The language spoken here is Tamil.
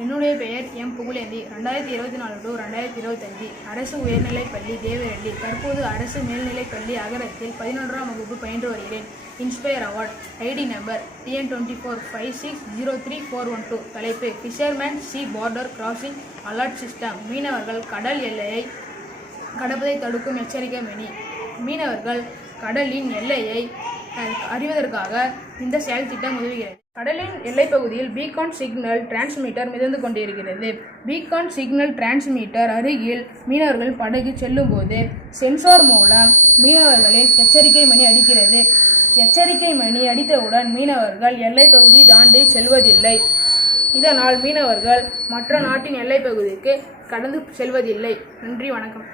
என்னுடைய பெயர் எம். புகழேந்தி. 2024 to 2025 அரசு உயர்நிலைப்பள்ளி தேவரள்ளி, தற்போது அரசு மேல்நிலைப்பள்ளி அகரத்தில் 11ஆம் வகுப்பு பயின்று வருகிறேன். Inspire award ID number TN2456034112. தலைப்பு fisherman sea border crossing alert system. மீனவர்கள் கடல் எல்லையை கடப்பதை தடுக்கும் எச்சரிக்கை மணி. மீனவர்கள் கடலின் எல்லையை அறிவதற்காக இந்த செயல் திட்டம் உதவுகிறது. கடலின் எல்லைப்பகுதியில் பீகான் சிக்னல் டிரான்ஸ்மிட்டர் மிதந்து கொண்டிருக்கிறது. பீகான் சிக்னல் டிரான்ஸ்மிட்டர் அருகில் மீனவர்கள் படகு செல்லும்போது சென்சார் மூலம் மீனவர்களின் எச்சரிக்கை மணி அடிக்கிறது. எச்சரிக்கை மணி அடித்தவுடன் மீனவர்கள் எல்லைப்பகுதி தாண்டி செல்வதில்லை. இதனால் மீனவர்கள் மற்ற நாட்டின் எல்லைப்பகுதிக்கு கடந்து செல்வதில்லை. நன்றி, வணக்கம்.